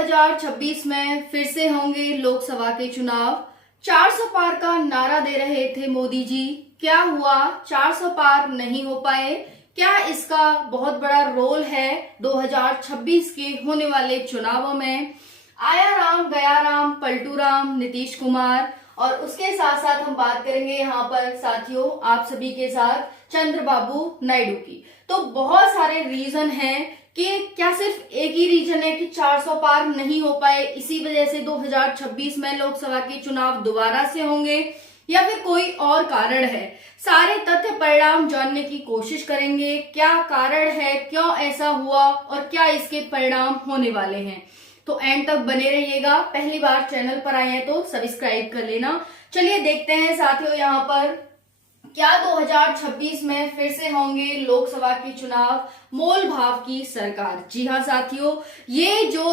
2026 में फिर से होंगे लोकसभा के चुनाव। 400 पार का नारा दे रहे थे मोदी जी। क्या हुआ? 400 पार नहीं हो पाए। क्या इसका बहुत बड़ा रोल है 2026 के होने वाले चुनावों में? आया राम गया राम पलटू राम नीतीश कुमार। और उसके साथ साथ हम बात करेंगे यहाँ पर साथियों आप सभी के साथ चंद्रबाबू नायडू की। तो बहुत सारे रीजन हैं कि क्या सिर्फ एक ही रीजन है कि 400 पार नहीं हो पाए, इसी वजह से 2026 में लोकसभा के चुनाव दोबारा से होंगे, या फिर कोई और कारण है? सारे तथ्य परिणाम जानने की कोशिश करेंगे। क्या कारण है, क्यों ऐसा हुआ और क्या इसके परिणाम होने वाले हैं। तो एंड तक बने रहिएगा। पहली बार चैनल पर आए हैं तो सब्सक्राइब कर लेना। चलिए देखते हैं साथियों यहाँ पर क्या 2026 में फिर से होंगे लोकसभा के चुनाव, मोल भाव की सरकार। जी हाँ साथियों, ये जो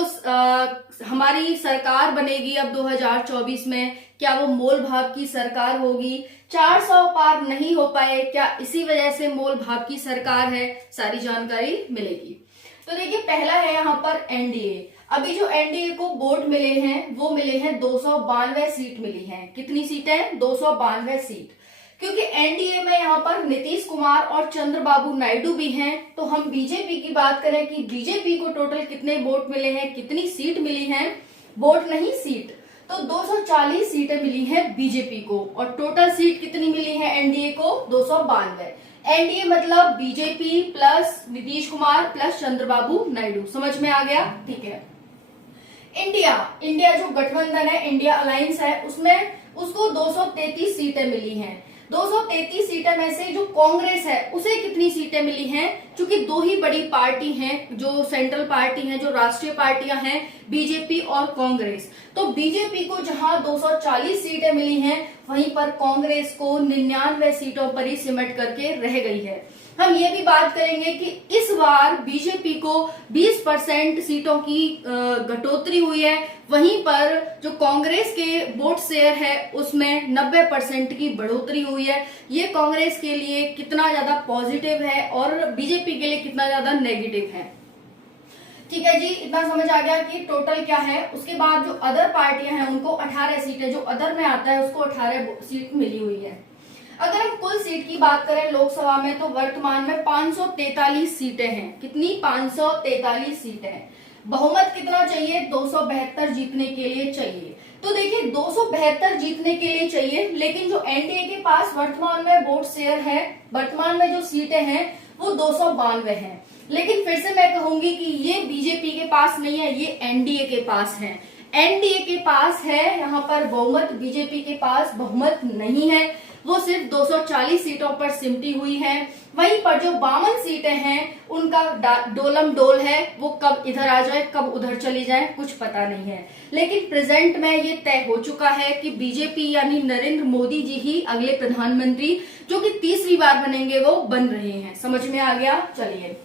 हमारी सरकार बनेगी अब 2024 में, क्या वो मोल भाव की सरकार होगी? 400 पार नहीं हो पाए, क्या इसी वजह से मोल भाव की सरकार है? सारी जानकारी मिलेगी। तो देखिए पहला है यहाँ पर एनडीए। अभी जो एनडीए को वोट मिले हैं वो मिले हैं 292 सीट मिली हैं। कितनी सीटें? 292 सीट। क्योंकि एनडीए में यहाँ पर नीतीश कुमार और चंद्रबाबू नायडू भी हैं, तो हम बीजेपी की बात करें कि बीजेपी को टोटल कितने वोट मिले हैं, कितनी सीट मिली हैं, वोट नहीं सीट, तो 240 सीटें मिली हैं बीजेपी को। और टोटल सीट कितनी मिली है एनडीए को? 292। एनडीए मतलब BJP plus Nitish Kumar plus Chandrababu Naidu. समझ में आ गया? ठीक है। इंडिया जो गठबंधन है, इंडिया अलायंस है, उसमें उसको 233 सीटें मिली हैं। 233 सीटें में से जो कांग्रेस है उसे कितनी सीटें मिली हैं? क्योंकि दो ही बड़ी पार्टी हैं, जो सेंट्रल पार्टी हैं, जो राष्ट्रीय पार्टियां हैं, बीजेपी और कांग्रेस। तो बीजेपी को जहां 240 सीटें मिली हैं, वहीं पर कांग्रेस को 99 सीटों पर ही सिमट करके रह गई है। हम ये भी बात करेंगे कि इस बार बीजेपी को 20% सीटों की घटोतरी हुई है, वहीं पर जो कांग्रेस के वोट शेयर है उसमें 90% की बढ़ोतरी हुई है। ये कांग्रेस के लिए कितना ज्यादा पॉजिटिव है और बीजेपी के लिए कितना ज्यादा नेगेटिव है। ठीक है जी, इतना समझ आ गया कि टोटल क्या है। उसके बाद जो अदर पार्टियां हैं उनको 18 सीटें, जो अदर में आता है उसको 18 सीट मिली हुई है। अगर हम कुल सीट की बात करें लोकसभा में, तो वर्तमान में 543 सीटें हैं। कितनी? 543 सीटें हैं। बहुमत कितना चाहिए? 272 जीतने के लिए चाहिए। तो देखिए 272 जीतने के लिए चाहिए, लेकिन जो एनडीए के पास वर्तमान में वोट शेयर है, वर्तमान में जो सीटें हैं वो 292 हैं। लेकिन फिर से मैं कहूंगी कि ये बीजेपी के पास नहीं है, ये एनडीए के पास है। एनडीए के पास है यहाँ पर बहुमत, बीजेपी के पास बहुमत नहीं है। वो सिर्फ 240 सीटों पर सिमटी हुई है। वहीं पर जो 52 सीटें हैं उनका डोलम डोल है, वो कब इधर आ जाए कब उधर चली जाए कुछ पता नहीं है। लेकिन प्रेजेंट में ये तय हो चुका है कि बीजेपी यानी नरेंद्र मोदी जी ही अगले प्रधानमंत्री, जो कि तीसरी बार बनेंगे, वो बन रहे हैं। समझ में आ गया? चलिए,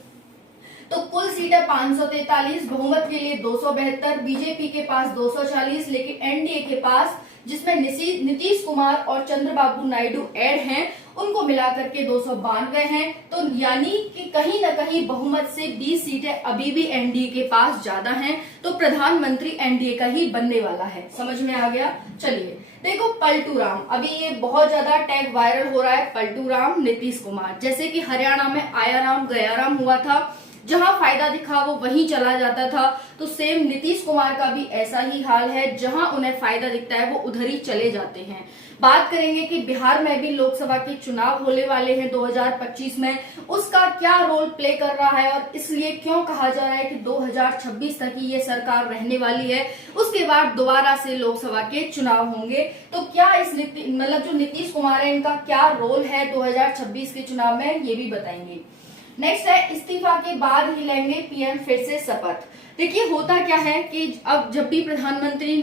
तो कुल सीटें 543, बहुमत के लिए 272, बीजेपी के पास 240, लेकिन एनडीए के पास, जिसमें नीतीश कुमार और चंद्रबाबू नायडू ऐड हैं, उनको मिलाकर के 292 हैं। तो यानी कि कहीं ना कहीं बहुमत से 20 सीटें अभी भी एनडीए के पास ज्यादा हैं। तो प्रधानमंत्री एनडीए का ही बनने वाला है। समझ में आ गया? चलिए देखो, पलटू राम, अभी ये बहुत ज्यादा टैग वायरल हो रहा है, पलटू राम नीतीश कुमार। जैसे कि हरियाणा में आया राम गया राम हुआ था, जहां फायदा दिखा वो वहीं चला जाता था। तो सेम नीतीश कुमार का भी ऐसा ही हाल है, जहां उन्हें फायदा दिखता है वो उधर ही चले जाते हैं। बात करेंगे कि बिहार में भी लोकसभा के चुनाव होने वाले हैं 2025 में, उसका क्या रोल प्ले कर रहा है और इसलिए क्यों कहा जा रहा है कि 2026 तक ही ये सरकार रहने वाली है, उसके बाद दोबारा से लोकसभा के चुनाव होंगे। तो क्या इस मतलब जो नीतीश कुमार है इनका क्या रोल है 2026 के चुनाव में, ये भी बताएंगे। नेक्स्ट है, इस्तीफा के बाद ही लेंगे पीएम फिर से शपथ। देखिए होता क्या है कि अब जब भी प्रधानमंत्री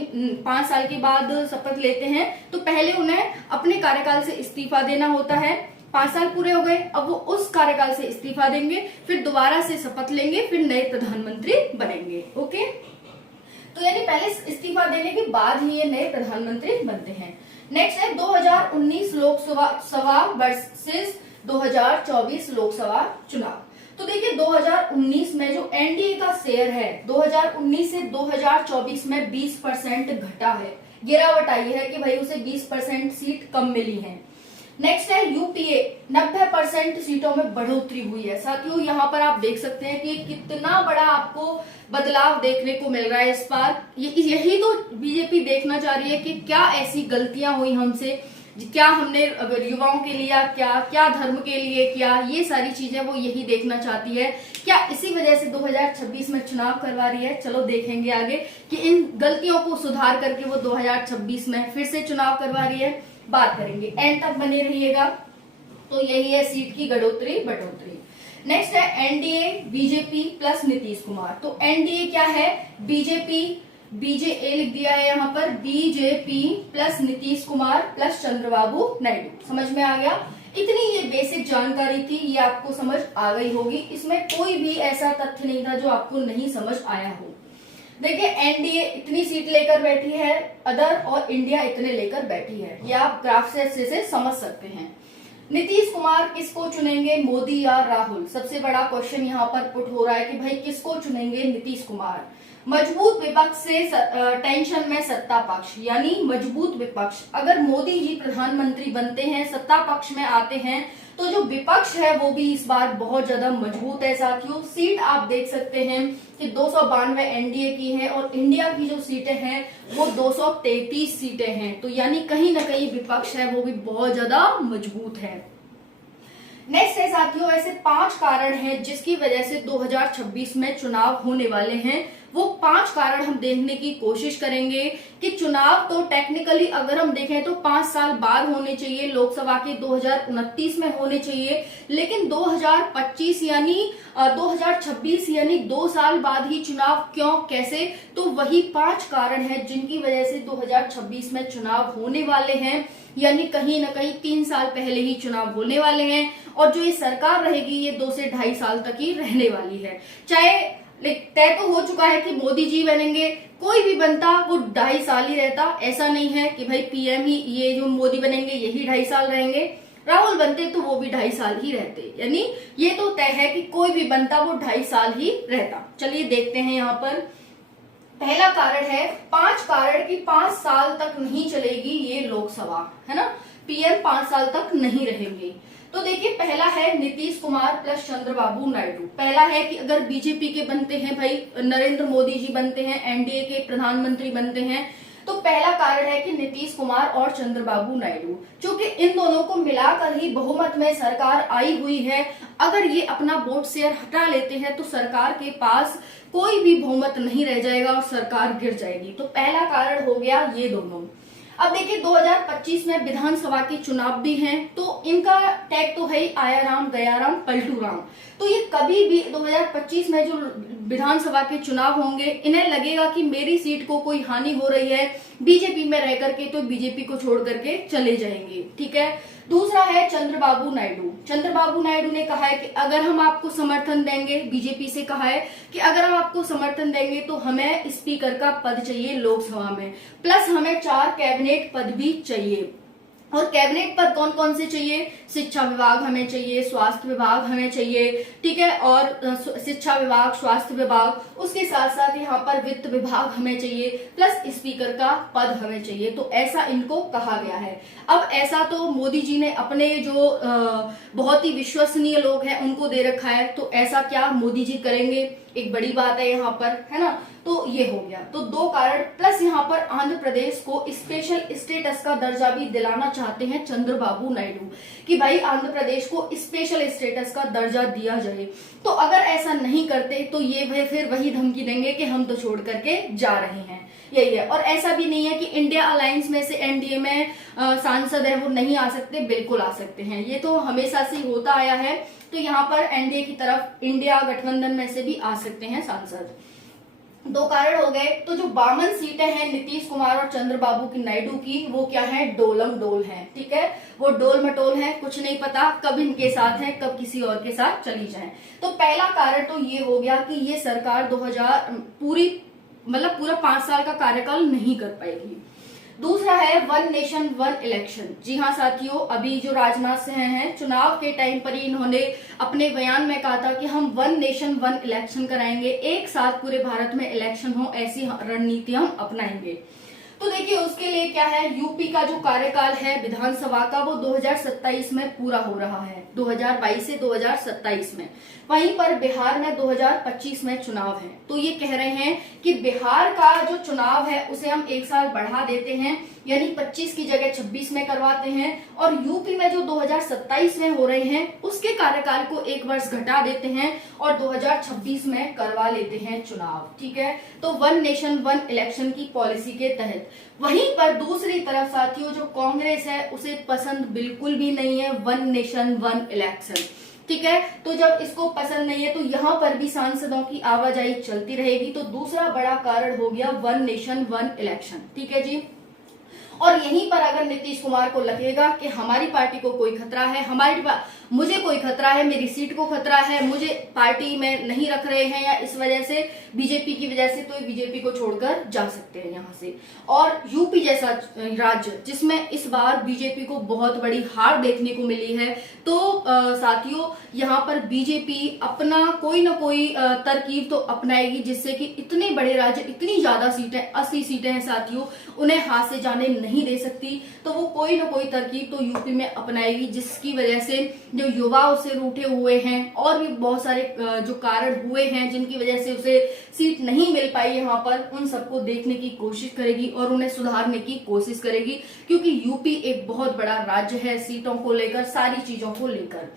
5 साल के बाद शपथ लेते हैं तो पहले उन्हें अपने कार्यकाल से इस्तीफा देना होता है। 5 साल पूरे हो गए, अब वो उस कार्यकाल से इस्तीफा देंगे, फिर दोबारा से शपथ लेंगे, फिर नए प्रधानमंत्री बनेंगे। ओके, तो यानी पहले इस्तीफा देने के बाद ही ये नए प्रधानमंत्री बनते हैं। नेक्स्ट है 2019 लोकसभा वर्सेस 2024 लोकसभा चुनाव। तो देखिए 2019 में जो एनडीए का शेयर है 2019 से 2024 में 20% घटा है, गिरावट आई है कि भाई उसे 20% सीट कम मिली है। नेक्स्ट है यूपीए, 90% सीटों में बढ़ोतरी हुई है। साथियों यहाँ पर आप देख सकते हैं कि कितना बड़ा आपको बदलाव देखने को मिल रहा है इस बार। यही तो बीजेपी देखना चाह रही है कि क्या ऐसी गलतियां हुई हमसे, क्या हमने युवाओं के लिए क्या क्या धर्म के लिए किया, ये सारी चीजें वो यही देखना चाहती है। क्या इसी वजह से 2026 में चुनाव करवा रही है? चलो देखेंगे आगे कि इन गलतियों को सुधार करके वो 2026 में फिर से चुनाव करवा रही है, बात करेंगे। एंड तक बने रहिएगा। तो यही है सीट की बढ़ोतरी। नेक्स्ट है NDA BJP plus Nitish Kumar. तो एनडीए क्या है? बीजेपी, बीजेए लिख दिया है यहाँ पर, BJP plus Nitish Kumar plus Chandrababu Naidu. समझ में आ गया? इतनी ये बेसिक जानकारी थी, ये आपको समझ आ गई होगी। इसमें कोई भी ऐसा तथ्य नहीं था जो आपको नहीं समझ आया हो। देखिए एनडीए इतनी सीट लेकर बैठी है, अदर और इंडिया इतने लेकर बैठी है, ये आप ग्राफ से अच्छे से समझ सकते हैं। नीतीश कुमार किसको चुनेंगे, मोदी या राहुल? सबसे बड़ा क्वेश्चन यहाँ पर पुट हो रहा है कि भाई किसको चुनेंगे नीतीश कुमार। मजबूत विपक्ष से टेंशन में सत्ता पक्ष, यानी मजबूत विपक्ष। अगर मोदी जी प्रधानमंत्री बनते हैं, सत्ता पक्ष में आते हैं, तो जो विपक्ष है वो भी इस बार बहुत ज्यादा मजबूत है। साथियों सीट आप देख सकते हैं कि 292 एनडीए की है और इंडिया की जो सीटें हैं वो 233 सीटें हैं। तो यानी कहीं ना कहीं विपक्ष है वो भी बहुत ज्यादा मजबूत है। नेक्स्ट है साथियों, ऐसे 5 कारण हैं जिसकी वजह से 2026 में चुनाव होने वाले हैं। वो 5 कारण हम देखने की कोशिश करेंगे कि चुनाव तो टेक्निकली अगर हम देखें तो 5 साल बाद होने चाहिए, लोकसभा के 2029 में होने चाहिए, लेकिन 2025 यानी 2026 यानी 2 साल बाद ही चुनाव क्यों, कैसे? तो वही 5 कारण हैं जिनकी वजह से 2026 में चुनाव होने वाले हैं, यानी कहीं ना कहीं 3 साल पहले ही चुनाव होने वाले हैं। और जो ये सरकार रहेगी ये 2 से 2.5 साल तक ही रहने वाली है। चाहे तय तो हो चुका है कि मोदी जी बनेंगे, कोई भी बनता वो 2.5 साल ही रहता। ऐसा नहीं है कि भाई पीएम ही ये जो मोदी बनेंगे यही 2.5 साल रहेंगे, राहुल बनते तो वो भी 2.5 साल ही रहते। यानी ये तो तय है कि कोई भी बनता वो 2.5 साल ही रहता। चलिए देखते हैं यहाँ पर। पहला कारण है 5 कारण की 5 साल तक नहीं चलेगी ये लोकसभा, है ना, पीएम 5 साल तक नहीं रहेंगे। तो देखिए पहला है नीतीश कुमार प्लस चंद्रबाबू नायडू। पहला है कि अगर बीजेपी के बनते हैं, भाई नरेंद्र मोदी जी बनते हैं, एनडीए के प्रधानमंत्री बनते हैं, तो पहला कारण है कि नीतीश कुमार और चंद्रबाबू नायडू, क्योंकि इन दोनों को मिलाकर ही बहुमत में सरकार आई हुई है। अगर ये अपना वोट शेयर हटा लेते हैं तो सरकार के पास कोई भी बहुमत नहीं रह जाएगा और सरकार गिर जाएगी। तो पहला कारण हो गया ये दोनों। अब देखिए 2025 में विधानसभा के चुनाव भी हैं, तो इनका टैग तो है आया राम गया राम पलटू राम। तो ये कभी भी 2025 में जो विधानसभा के चुनाव होंगे, इन्हें लगेगा कि मेरी सीट को कोई हानि हो रही है बीजेपी में रह करके, तो बीजेपी को छोड़ करके चले जाएंगे। ठीक है। दूसरा है चंद्रबाबू नायडू। चंद्रबाबू नायडू ने कहा है कि अगर हम आपको समर्थन देंगे, बीजेपी से कहा है कि अगर हम आपको समर्थन देंगे तो हमें स्पीकर का पद चाहिए लोकसभा में, प्लस हमें 4 कैबिनेट पद भी चाहिए। और कैबिनेट पद कौन कौन से चाहिए? शिक्षा विभाग हमें चाहिए, स्वास्थ्य विभाग हमें चाहिए, ठीक है, और शिक्षा विभाग, स्वास्थ्य विभाग, उसके साथ साथ यहाँ पर वित्त विभाग हमें चाहिए, प्लस स्पीकर का पद हमें चाहिए। तो ऐसा इनको कहा गया है। अब ऐसा तो मोदी जी ने अपने जो बहुत ही विश्वसनीय लोग हैं उनको दे रखा है, तो ऐसा क्या मोदी जी करेंगे? एक बड़ी बात है यहाँ पर, है ना। तो ये हो गया। तो 2 कारण, प्लस यहाँ पर आंध्र प्रदेश को स्पेशल स्टेटस का दर्जा भी दिलाना चाहते हैं चंद्रबाबू नायडू, कि भाई आंध्र प्रदेश को स्पेशल स्टेटस का दर्जा दिया जाए। तो अगर ऐसा नहीं करते तो ये फिर वही धमकी देंगे कि हम तो छोड़ करके जा रहे हैं, यही है। और ऐसा भी नहीं है कि इंडिया अलायंस में से एनडीए में सांसद है वो नहीं आ सकते, बिल्कुल आ सकते हैं। ये तो हमेशा से होता आया है। तो यहाँ पर एनडीए की तरफ इंडिया गठबंधन में से भी आ सकते हैं सांसद। 2 कारण हो गए। तो जो 52 सीटें हैं नीतीश कुमार और चंद्रबाबू की नायडू की, वो क्या है? डोलम डोल है। ठीक है, वो डोल मटोल है, कुछ नहीं पता कब इनके साथ है, कब किसी और के साथ चली जाए। तो पहला कारण तो ये हो गया कि ये सरकार 2000 पूरा 5 साल का कार्यकाल नहीं कर पाएगी। दूसरा है वन नेशन वन इलेक्शन। जी हाँ साथियों, अभी जो राजनाथ सिंह हैं, चुनाव के टाइम पर ही इन्होंने अपने बयान में कहा था कि हम वन नेशन वन इलेक्शन कराएंगे, एक साथ पूरे भारत में इलेक्शन हो, ऐसी रणनीति हम अपनाएंगे। तो देखिए उसके लिए क्या है, यूपी का जो कार्यकाल है विधानसभा का वो 2027 में पूरा हो रहा है, 2022 से 2027 में। वहीं पर बिहार में 2025 में चुनाव है। तो ये कह रहे हैं कि बिहार का जो चुनाव है उसे हम एक साल बढ़ा देते हैं, यानी 25 की जगह 26 में करवाते हैं, और यूपी में जो 2027 में हो रहे हैं उसके कार्यकाल को एक वर्ष घटा देते हैं और 2026 में करवा लेते हैं चुनाव। ठीक है, तो वन नेशन वन इलेक्शन की पॉलिसी के तहत। वहीं पर दूसरी तरफ साथियों जो कांग्रेस है उसे पसंद बिल्कुल भी नहीं है वन नेशन वन इलेक्शन। ठीक है, तो जब इसको पसंद नहीं है तो यहाँ पर भी सांसदों की आवाजाही चलती रहेगी। तो दूसरा बड़ा कारण हो गया वन नेशन वन इलेक्शन। ठीक है जी, और यहीं पर अगर नीतीश कुमार को लगेगा कि हमारी पार्टी को कोई खतरा है, मुझे कोई खतरा है, मेरी सीट को खतरा है, मुझे पार्टी में नहीं रख रहे हैं या इस वजह से बीजेपी की वजह से, तो बीजेपी को छोड़कर जा सकते हैं यहाँ से। और यूपी जैसा राज्य जिसमें इस बार बीजेपी को बहुत बड़ी हार देखने को मिली है, तो साथियों यहाँ पर बीजेपी अपना कोई ना कोई तरकीब तो अपनाएगी जिससे कि इतने बड़े राज्य, इतनी ज्यादा सीटें, 80 सीटें हैं साथियों, उन्हें हाथ से जाने नहीं दे सकती। तो वो कोई ना कोई तरकीब तो यूपी में अपनाएगी जिसकी वजह से जो युवा उसे रूठे हुए हैं और भी बहुत सारे जो कारण हुए हैं जिनकी वजह से उसे सीट नहीं मिल पाई यहाँ पर, उन सबको देखने की कोशिश करेगी और उन्हें सुधारने की कोशिश करेगी, क्योंकि यूपी एक बहुत बड़ा राज्य है सीटों को लेकर, सारी चीजों को लेकर।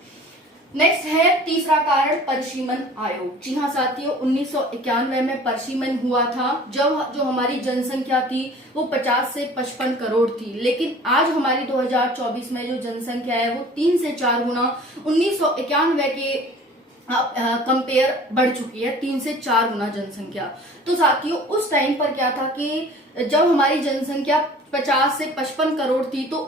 नेक्स्ट है तीसरा कारण परिसीमन आयोग। जी हाँ साथियों, 1991 में परिसीमन हुआ था जब जो हमारी जनसंख्या थी वो 50 से 55 करोड़ थी, लेकिन आज हमारी 2024 में जो जनसंख्या है वो 3 से 4 गुना 1991 के कंपेयर बढ़ चुकी है, 3 से 4 गुना जनसंख्या। तो साथियों उस टाइम पर क्या था कि जब हमारी जनसंख्या 50 से 55 करोड़ थी तो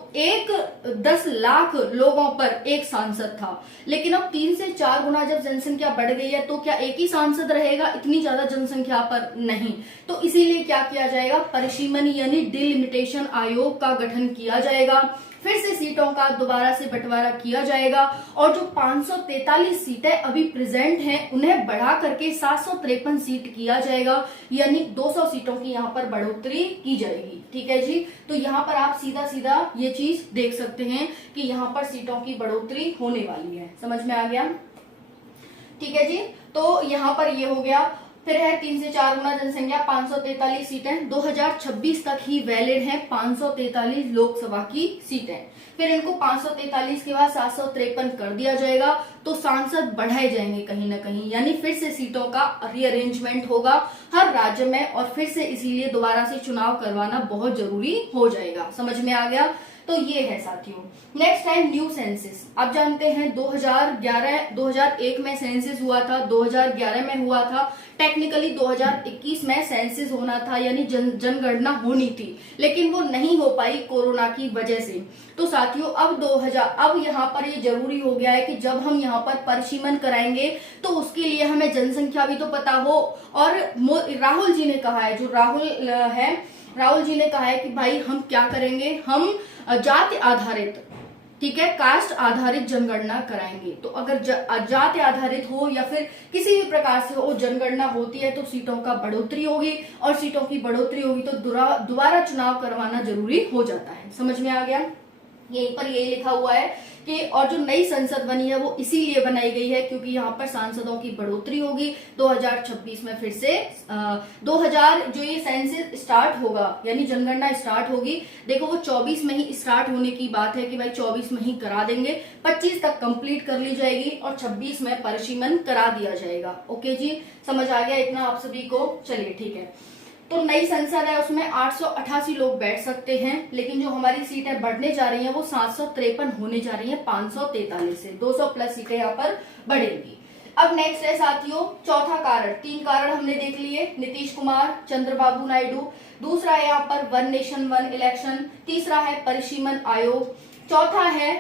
10 लाख लोगों पर एक सांसद था, लेकिन अब 3 से 4 गुना जब जनसंख्या बढ़ गई है तो क्या एक ही सांसद रहेगा इतनी ज्यादा जनसंख्या पर? नहीं। तो इसीलिए क्या किया जाएगा, परिसीमन यानी डिलिमिटेशन आयोग का गठन किया जाएगा, फिर से सीटों का दोबारा से बंटवारा किया जाएगा और जो 543 सीटें अभी प्रेजेंट हैं उन्हें बढ़ा करके 753 सीट किया जाएगा, यानी 200 सीटों की यहाँ पर बढ़ोतरी की जाएगी। ठीक है जी, तो यहाँ पर आप सीधा सीधा ये चीज देख सकते हैं कि यहाँ पर सीटों की बढ़ोतरी होने वाली है। समझ में आ गया? ठीक है जी, तो यहाँ पर ये हो गया। फिर है 3 से 4 गुना जनसंख्या, 543 सीटें 2026 तक ही वैलिड हैं, 543 लोकसभा की सीटें। फिर इनको 543 के बाद 753 कर दिया जाएगा, तो सांसद बढ़ाए जाएंगे कहीं ना कहीं, यानी फिर से सीटों का रीअरेंजमेंट होगा हर राज्य में और फिर से इसीलिए दोबारा से चुनाव करवाना बहुत जरूरी हो जाएगा। समझ में आ गया? तो ये है साथियों। नेक्स्ट है न्यू सेंसस। आप जानते हैं 2001 में सेंसस हुआ था, 2011 में हुआ था, टेक्निकली 2021 में सेंसस होना था यानी जनगणना होनी थी, लेकिन वो नहीं हो पाई कोरोना की वजह से। तो साथियों अब यहाँ पर ये जरूरी हो गया है कि जब हम यहाँ पर परिसीमन कराएंगे तो उसके लिए हमें जनसंख्या भी तो पता हो। और राहुल जी ने कहा है, जो राहुल जी ने कहा है कि भाई हम क्या करेंगे, हम जाति आधारित, ठीक है, कास्ट आधारित जनगणना कराएंगे। तो अगर जाति आधारित हो या फिर किसी भी प्रकार से हो जनगणना होती है तो सीटों का बढ़ोतरी होगी और सीटों की बढ़ोतरी होगी तो दोबारा चुनाव करवाना जरूरी हो जाता है। समझ में आ गया? यहीं पर यही लिखा हुआ है कि और जो नई संसद बनी है वो इसीलिए बनाई गई है क्योंकि यहाँ पर सांसदों की बढ़ोतरी होगी 2026 में। फिर से 2000 जो ये सेंसस स्टार्ट होगा यानी जनगणना स्टार्ट होगी, देखो वो 24 में ही स्टार्ट होने की बात है कि भाई 24 में ही करा देंगे, 25 तक कंप्लीट कर ली जाएगी और 26 में परिसीमन करा दिया जाएगा। ओके जी, समझ आ गया इतना आप सभी को? चलिए ठीक है। तो नई संसद है उसमें 888 लोग बैठ सकते हैं, लेकिन जो हमारी सीटें बढ़ने जा रही हैं वो 753 होने जा रही हैं 543 से, 200 प्लस सीटें यहाँ पर बढ़ेंगी। अब नेक्स्ट है साथियों चौथा कारण। 3 कारण हमने देख लिए, नीतीश कुमार, चंद्रबाबू नायडू, दूसरा है यहाँ पर वन नेशन वन इलेक्शन, तीसरा है परिसीमन आयोग, चौथा है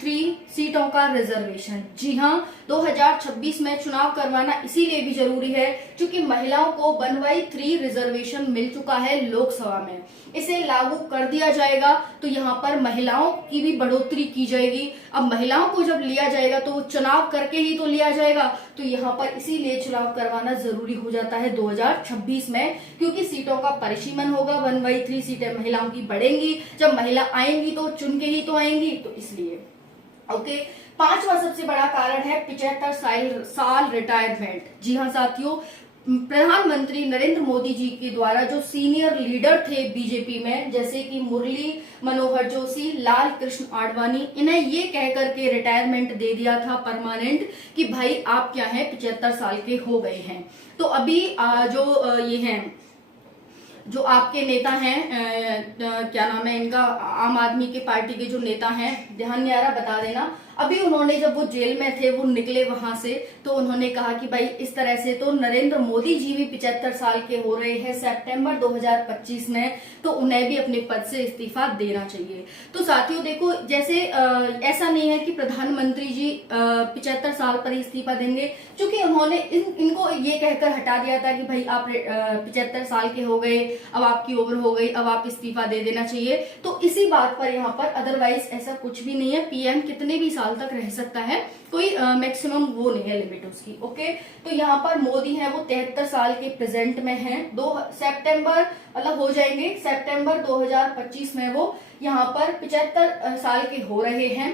3 सीटों का रिजर्वेशन। जी हाँ, 2026 में चुनाव करवाना इसीलिए भी जरूरी है क्योंकि महिलाओं को 1/3 रिजर्वेशन मिल चुका है लोकसभा में। इसे लागू कर दिया जाएगा तो यहाँ पर महिलाओं की भी बढ़ोतरी की जाएगी। अब महिलाओं को जब लिया जाएगा तो वो चुनाव करके ही तो लिया जाएगा, तो यहाँ पर इसीलिए चुनाव करवाना जरूरी हो जाता है 2026 में, क्योंकि सीटों का परिसीमन होगा। 1/3 सीटें महिलाओं की बढ़ेंगी, जब महिला आएंगी तो चुन के ही तो आएंगी, तो इसलिए। ओके, पांचवा सबसे बड़ा कारण है 75 साल रिटायरमेंट। जी हाँ साथियों, प्रधानमंत्री नरेंद्र मोदी जी के द्वारा जो सीनियर लीडर थे बीजेपी में, जैसे कि मुरली मनोहर जोशी, लाल कृष्ण आडवाणी, इन्हें ये कह करके रिटायरमेंट दे दिया था परमानेंट कि भाई आप क्या है 75 साल के हो गए हैं। तो अभी जो ये हैं, जो आपके नेता हैं, क्या नाम है इनका, आम आदमी के पार्टी के जो नेता हैं, ध्यान नहीं आ रहा बता देना, अभी उन्होंने जब वो जेल में थे, वो निकले वहां से, तो उन्होंने कहा कि भाई इस तरह से तो नरेंद्र मोदी जी भी 75 साल के हो रहे हैं सितंबर 2025 में, तो उन्हें भी अपने पद से इस्तीफा देना चाहिए। तो साथियों देखो, जैसे ऐसा नहीं है कि प्रधानमंत्री जी 75 साल पर ही इस्तीफा देंगे, क्योंकि उन्होंने इनको ये कहकर हटा दिया था कि भाई आप 75 साल के हो गए, अब आपकी उम्र हो गई, अब आप इस्तीफा दे देना चाहिए। तो इसी बात पर यहाँ पर, अदरवाइज ऐसा कुछ भी नहीं है। पीएम कितने भी साल तक रह सकता है, कोई मैक्सिमम वो नहीं है लिमिट उसकी। ओके, तो यहाँ पर मोदी है वो 73 साल के प्रेजेंट में हैं। 2 सितंबर मतलब हो जाएंगे, सितंबर 2025 में वो यहाँ पर 75 साल के हो रहे हैं।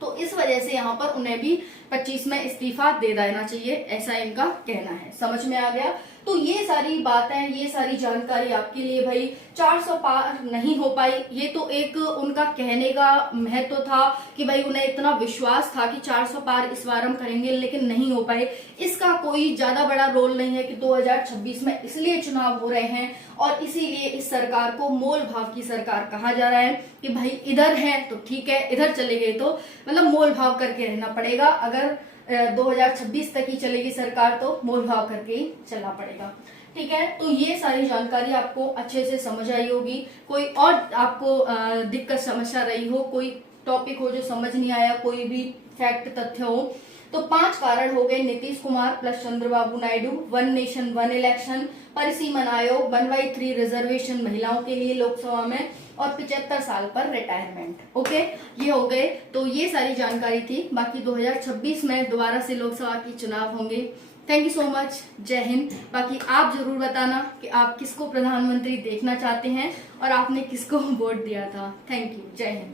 तो इस वजह से यहाँ पर उन्हें भी 25 में इस्तीफा दे देना चाहिए, ऐसा इनका कहना है। समझ में आ गया? तो ये सारी बातें, ये सारी जानकारी आपके लिए भाई 400 पार नहीं हो पाई, ये तो एक उनका कहने का महत्व था कि भाई उन्हें इतना विश्वास था कि 400 पार इस बार हम करेंगे, लेकिन नहीं हो पाए। इसका कोई ज्यादा बड़ा रोल नहीं है कि 2026 में इसलिए चुनाव हो रहे हैं और इसीलिए इस सरकार को मोल भाव की सरकार कहा जा रहा है कि भाई इधर है तो ठीक है, इधर चले गए तो मतलब मोल भाव करके रहना पड़ेगा। अगर 2026 तक ही चलेगी सरकार तो मोल भाव करके ही चलना पड़ेगा। ठीक है, तो ये सारी जानकारी आपको अच्छे से समझ आई होगी। कोई और आपको दिक्कत समस्या रही हो, कोई टॉपिक हो जो समझ नहीं आया, कोई भी फैक्ट तथ्य हो, तो 5 कारण हो गए। Nitish Kumar plus Chandrababu Naidu, 1 nation 1 election, परिसीमन आयोग, 1/3 रिजर्वेशन महिलाओं के लिए लोकसभा में, और 75 साल पर रिटायरमेंट। ओके, ये हो गए। तो ये सारी जानकारी थी। बाकी 2026 में दोबारा से लोकसभा की चुनाव होंगे। थैंक यू सो मच, जय हिंद। बाकी आप जरूर बताना कि आप किसको प्रधानमंत्री देखना चाहते हैं और आपने किसको वोट दिया था। थैंक यू, जय हिंद।